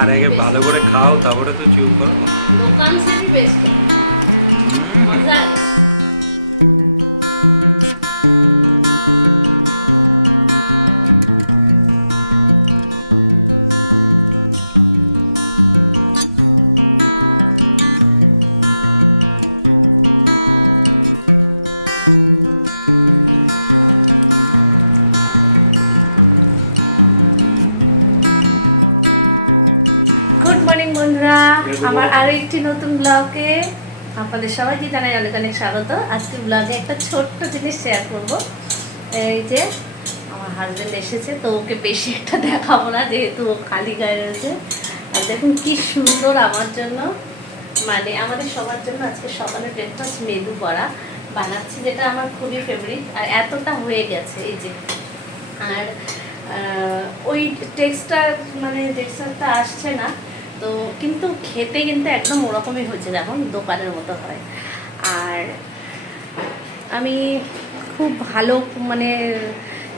আর আগে ভালো করে খাও তারপরে তো চিউ করো। দোকান বেস্ট গুড মর্নিং বন্ধুরা। আমার. আরও একটি নতুন ব্লগে আপনাদের সবাইকে জানাই অনেক অনেক স্বাগত। আজকে ব্লগে একটা ছোট্ট জিনিস শেয়ার করব। এই যে আমার হাজবেন্ড এসেছে তো ওকে বেশি একটা দেখাবো না যেহেতু ও খালি গায়ে রয়েছে। আর দেখুন কি সুন্দর আমার জন্য। মানে আমাদের সবার জন্য আজকে সকালে ব্রেকফাস্ট মেদু বড়া বানাচ্ছি যেটা আমার খুবই ফেভারিট আর এতটা হয়ে গেছে এই যে। আর ওই টেক্সটার মানে টেক্সচারটা আসছে না। তো কিন্তু খেতে কিন্তু একদম ওরকমই হচ্ছে যখন দোকানের মতো হয়। আর আমি খুব ভালো মানে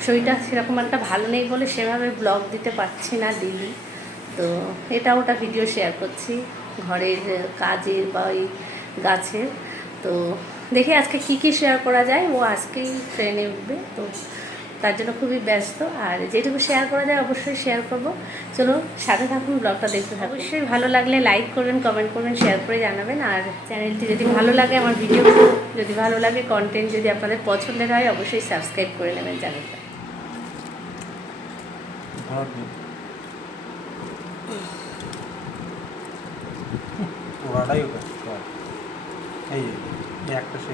শরীরটা সেরকম একটা ভালো নেই বলে সেভাবে ব্লগ দিতে পারছি না ডেলি তো এটা ওটা ভিডিও শেয়ার করছি ঘরের কাজের বা ওই গাছের। তো দেখি আজকে কি কি শেয়ার করা যায়, ও আজকেই ট্রেনে উঠবে। তো তার জন্য খুবই ব্যস্ত। আর যেটুকু শেয়ার করা যায় অবশ্যই শেয়ার করব। চলো সাথে থাকুন ব্লগটা দেখতে থাকুন। অবশ্যই ভালো লাগলে লাইক করবেন কমেন্ট করবেন শেয়ার করে জানাবেন। আর চ্যানেলটি যদি ভালো লাগে আমার ভিডিও যদি ভালো লাগে কন্টেন্ট যদি আপনাদের পছন্দের হয় অবশ্যই সাবস্ক্রাইব করে নেবেন চ্যানেলটা এই একটা সে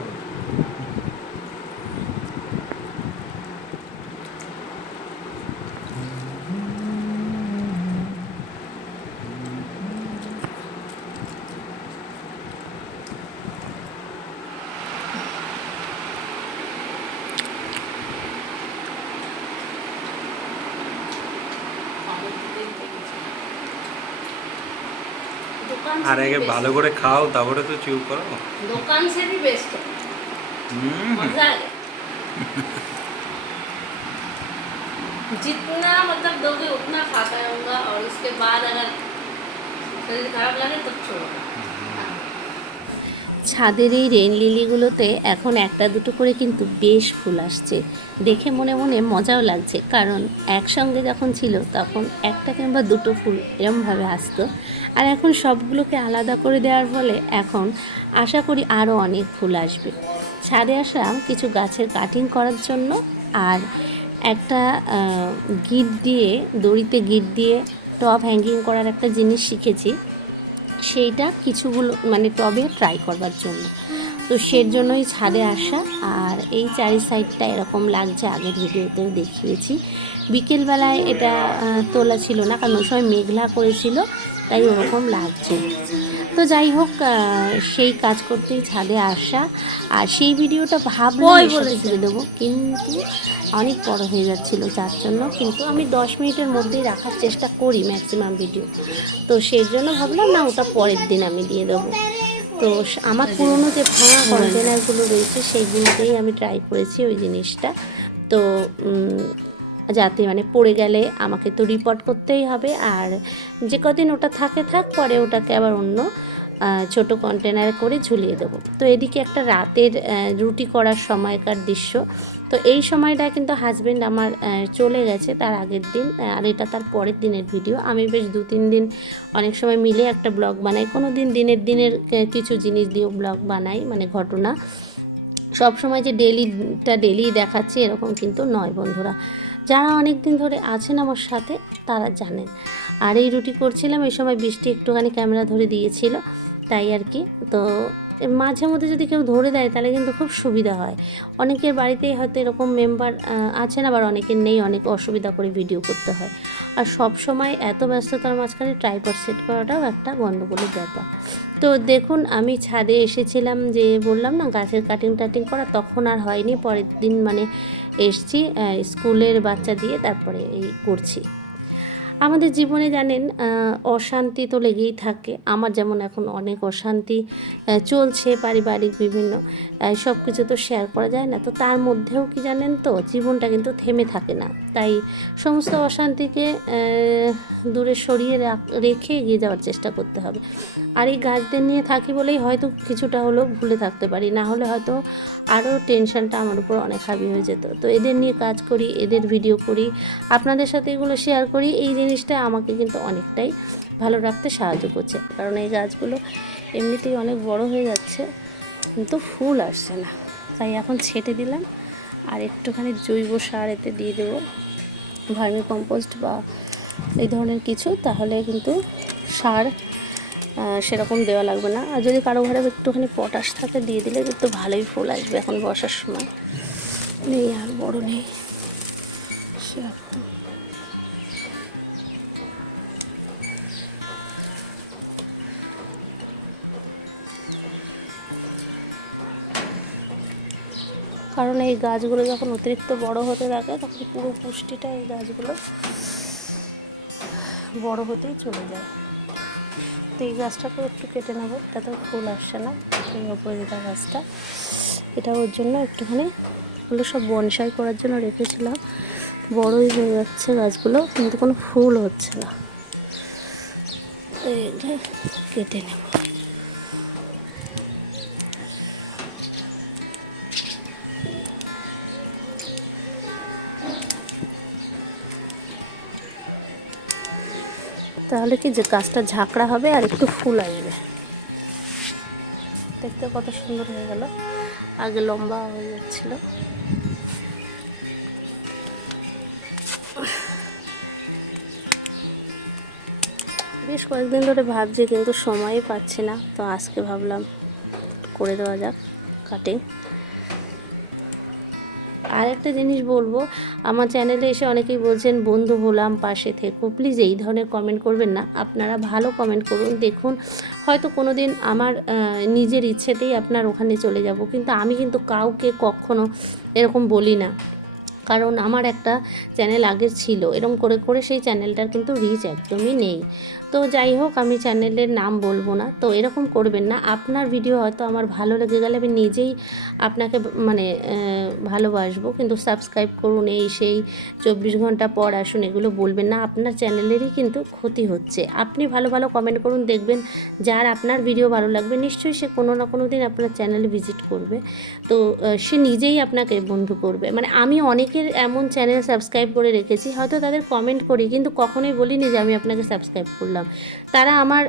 আর से भी আগে बेस्ट ভালো করে খাও তারপরে তো চুপ করো है। दुकान से भी बेस्ट है হুম, मजा आ गया जितना मतलब दोगे उतना खाता रहूँगा और उसके बाद अगर शरीर खराब लगे तब छोड़ूंगा ছাদের এই রেন লিলিগুলোতে এখন একটা দুটো করে কিন্তু বেশ ফুল আসছে। দেখে মনে মনে মজাও লাগছে, কারণ একসঙ্গে যখন ছিল তখন একটা কিংবা দুটো ফুল এরমভাবে আসতো। আর এখন সবগুলোকে আলাদা করে দেওয়ার ফলে এখন আশা করি আরও অনেক ফুল আসবে। ছাদে আসলাম কিছু গাছের কাটিং করার জন্য আর একটা গিট দিয়ে, দড়িতে গিট দিয়ে টপ হ্যাঙ্গিং করার একটা জিনিস শিখেছি। সেইটা কিছুগুলো মানে টবে ট্রাই করবার জন্য। তো সের জন্যই ছাদে আসা। আর এই চারি সাইডটা এরকম লাগছে আগের ভিডিওতেও দেখিয়েছি। বিকেলবেলায় এটা তোলা ছিল না কারণ ওই সময় মেঘলা করেছিল তাই ওরকম লাগছে। তো যাই হোক সেই কাজ করতেই ছাদে আসা। আর সেই ভিডিওটা তুলে দেবো। কিন্তু অনেক বড় হয়ে যাচ্ছিল যার জন্য কিন্তু আমি দশ মিনিটের মধ্যেই রাখার চেষ্টা করি ম্যাক্সিমাম ভিডিও তো সেই জন্য ভাবলাম, না, ওটা পরের দিন আমি দিয়ে দেবো। তো আমার পুরনো যে ভাঙা কন্টেনারগুলো রয়েছে সেইগুলোতেই আমি ট্রাই করেছি ওই জিনিসটা। তো যাতে মানে পড়ে গেলে আমাকে তো রিপোর্ট করতেই হবে, আর যে কদিন ওটা থাকে থাক, পরে ওটাকে আবার অন্য ছোট কন্টেনারে করে ঝুলিয়ে দেবো। তো এদিকে একটা রাতের রুটি করার সময়কার দৃশ্য। তো এই সময়টা কিন্তু হাজব্যান্ড আমার চলে গেছে তার আগের দিন আর এটা তার পরের দিনের ভিডিও আমি বেশ দু তিন দিন অনেক সময় মিলে একটা ব্লগ বানাই। কোনো দিন দিনের দিনের কিছু জিনিস দিয়েও ব্লগ বানাই মানে ঘটনা। সব সময় যে ডেলিটা ডেলি দেখাচ্ছে এরকম কিন্তু নয় বন্ধুরা। যারা অনেক দিন ধরে আছেন আমার সাথে, তারা জানেন। আর এই রুটি করছিলাম, এই সময় বৃষ্টি একটুখানি ক্যামেরা ধরে দিয়েছিল, তাই আর কি। তো মাঝে মধ্যে যদি কেউ ধরে দেয়, তাহলে কিন্তু খুব সুবিধা হয়। অনেকের বাড়িতেই হয়তো এরকম মেম্বার আছেন, আবার অনেকের নেই, অনেক অসুবিধা করে ভিডিও করতে হয়। আর সব সময় এত ব্যস্ততার মাঝখানে ট্রাইপড সেট করাটাও একটা গণ্ডগোলের ব্যাপার। তো দেখুন, আমি ছাদে এসেছিলাম যে বললাম না, গাছের কাটিং টাটিং করা, তখন আর হয়নি, পরের দিন মানে এসছি স্কুলের বাচ্চা দিয়ে তারপরে এই করছি। আমাদের জীবনে জানেন অশান্তি তো লেগেই থাকে। আমার যেমন এখন অনেক অশান্তি চলছে পারিবারিক বিভিন্ন সব কিছু তো শেয়ার করা যায় না। তো তার মধ্যেও কি জানেন তো, জীবনটা কিন্তু থেমে থাকে না। তাই সমস্ত অশান্তিকে দূরে সরিয়ে রাখ- এগিয়ে যাওয়ার চেষ্টা করতে হবে। আর এই গাছদের নিয়ে থাকি বলেই হয়তো কিছুটা হলেও ভুলে থাকতে পারি। না হলে হয়তো আরও টেনশনটা আমার উপর অনেক হাবি হয়ে যেত। তো এদের নিয়ে কাজ করি, এদের ভিডিও করি, আপনাদের সাথে এগুলো শেয়ার করি। এই জিনিসটা আমাকে কিন্তু অনেকটাই ভালো রাখতে সাহায্য করছে। কারণ এই গাছগুলো এমনিতেই অনেক বড় হয়ে যাচ্ছে, কিন্তু ফুল আসছে না। তাই এখন ছেটে দিলাম। আর একটুখানি জৈব সার এতে দিয়ে দেবো। ভার্মি কম্পোস্ট বা এই ধরনের কিছু, তাহলে কিন্তু সার সেরকম দেওয়া লাগবে না। আর যদি কারও ঘরে একটুখানি পটাশ থাকে, দিয়ে দিলে কিন্তু ভালোই ফুল আসবে এখন বর্ষার সময়। নেই আর বড় নেই। সেরকম কারণ এই গাছগুলো যখন অতিরিক্ত বড় হতে থাকে, তখন পুরো পুষ্টিটা এই গাছগুলো বড় হতেই চলে যায়। তো এই গাছটাকেও একটু কেটে নেব, তাতেও ফুল আসছে না এই অপরাজিতা গাছটা। এটা ওর জন্য একটুখানি এগুলো সব বনসাই করার জন্য রেখেছিলাম। বড়ই হয়ে যাচ্ছে গাছগুলো, কিন্তু কোনো ফুল হচ্ছে না। তো কেটে নেব। তাহলে কি যে গাছটা ঝাঁকড়া হবে আর একটু ফুল আসবে? দেখতে কত সুন্দর হয়ে গেল। আগে লম্বা হয়ে যাচ্ছিল। বেশ কয়েকদিন ধরে ভাবছি কিন্তু সময়ই পাচ্ছি না, তো আজকে ভাবলাম করে দেওয়া যাক কাটিং। আর একটা জিনিস বলব, আমার চ্যানেলে এসে অনেকেই বলছেন, বন্ধু হলাম, পাশে থেকো। প্লিজ এই ধরনের কমেন্ট করবেন না। আপনারা ভালো কমেন্ট করুন, দেখুন, হয়তো কোনো দিন আমার নিজের ইচ্ছেতেই আপনার ওখানে চলে যাব, কিন্তু আমি কিন্তু কাউকে কখনো এরকম বলি না। কারণ আমার একটা চ্যানেল আগের ছিল এরকম করে করে সেই চ্যানেলটার কিন্তু রিচ একদমই নেই। তো যাই হোক, আমি চ্যানেলের নাম বলব না। তো এরকম করবেন না। আপনার ভিডিও হয়তো আমার ভালো লেগে গেলে আমি নিজেই আপনাকে মানে ভালোবাসবো। কিন্তু সাবস্ক্রাইব করুন, এই সেই চব্বিশ ঘণ্টা পর আসুন, এগুলো বলবেন না। আপনার চ্যানেলেরই কিন্তু ক্ষতি হচ্ছে। আপনি ভালো ভালো কমেন্ট করুন, দেখবেন যার আপনার ভিডিও ভালো লাগবে, নিশ্চয়ই সে কোনো না কোনো দিন আপনার চ্যানেলে ভিজিট করবে। তো সে নিজেই আপনাকে বন্ধু করবে। মানে আমি অনেকের এমন চ্যানেল সাবস্ক্রাইব করে রেখেছি, হয়তো তাদের কমেন্ট করি, কিন্তু কখনোই বলিনি যে আমি আপনাকে সাবস্ক্রাইব করলাম। তারা আমার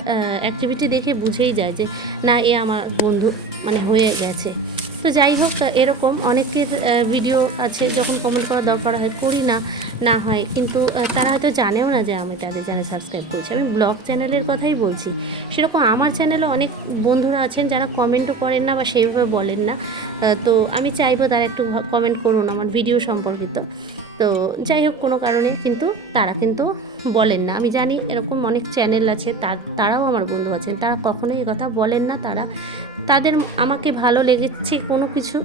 অ্যাক্টিভিটি দেখে বুঝেই যায় যে, না, এ আমার বন্ধু মানে হয়ে গেছে। তো যাই হোক, এরকম অনেকের ভিডিও আছে, যখন কমেন্ট করার দরকার হয়, করি না না হয়। কিন্তু তারা হয়তো জানেও না যে আমি তাদের চ্যানেল সাবস্ক্রাইব করছি। আমি ব্লগ চ্যানেলের কথাই বলছি। সেরকম আমার চ্যানেলে অনেক বন্ধুরা আছেন যারা কমেন্টও করেন না বা সেইভাবে বলেন না। তো আমি চাইব তারা একটু কমেন্ট করুন আমার ভিডিও সম্পর্কিত। তো যাই হোক, কোনো কারণে কিন্তু তারা কিন্তু বলেন না। আমি জানি এরকম অনেক চ্যানেল আছে তারাও আমার বন্ধু আছেন, তারা কখনোই এ কথা বলেন না। তারা, তাদের আমাকে ভালো লেগেছে কোনো কিছু,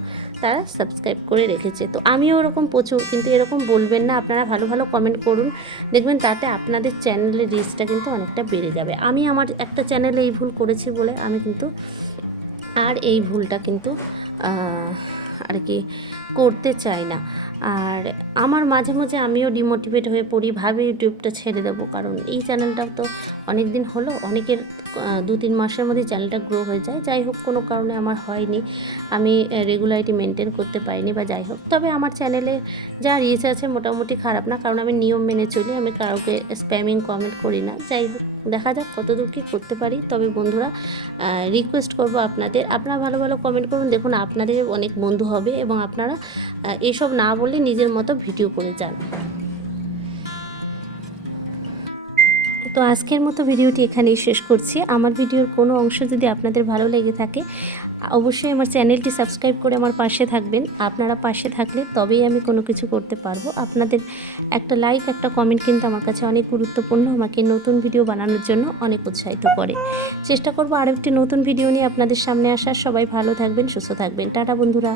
তারা সাবস্ক্রাইব করে রেখেছে। তো আমিও ওরকম প্রচুর, কিন্তু এরকম বলবেন না, আপনারা ভালো ভালো কমেন্ট করুন। দেখবেন তাতে আপনাদের চ্যানেলের রিচটা কিন্তু অনেকটা বেড়ে যাবে। আমি আমার একটা চ্যানেলে এই ভুল করেছি বলে আমি কিন্তু আর এই ভুলটা কিন্তু আর কি করতে চাই না। আর আমার মাঝে মাঝে আমিও ডিমোটিভেট হয়ে পড়ি, ভাবে ইউটিউবটা ছেড়ে দেবো। কারণ এই চ্যানেলটাও তো অনেক দিন হলো, অনেকের দু তিন মাসের মধ্যে চ্যানেলটা গ্রো হয়ে যায়। যাই হোক, কোনো কারণে আমার হয়নি। আমি রেগুলারিটি মেনটেন করতে পারিনি বা যাই হোক। তবে আমার চ্যানেলে যা রিচ আছে মোটামুটি খারাপ না, কারণ আমি নিয়ম মেনে চলি, আমি কাউকে স্প্যামিং কমেন্ট করি না। যাই হোক, দেখা যাক কতদূর কী করতে পারি। তবে বন্ধুরা রিকোয়েস্ট করব আপনাদের, আপনারা ভালো ভালো কমেন্ট করুন। দেখুন, আপনাদের অনেক বন্ধু হবে এবং আপনারা এসব না বলে নিজের মতো ভিডিও করে যান। তো আজকের মতো ভিডিওটি এখানেই শেষ করছি। আমার ভিডিওর কোনো অংশ যদি আপনাদের ভালো লেগে থাকে, অবশ্যই আমার চ্যানেলটি সাবস্ক্রাইব করে আমার পাশে থাকবেন। আপনারা পাশে থাকলে তবেই আমি কোনো কিছু করতে পারব। আপনাদের একটা লাইক, একটা কমেন্ট কিন্তু আমার কাছে অনেক গুরুত্বপূর্ণ, আমাকে নতুন ভিডিও বানানোর জন্য অনেক উৎসাহিত করে। চেষ্টা করব আরও একটি নতুন ভিডিও নিয়ে আপনাদের সামনে আসার। সবাই ভালো থাকবেন, সুস্থ থাকবেন। টাটা বন্ধুরা।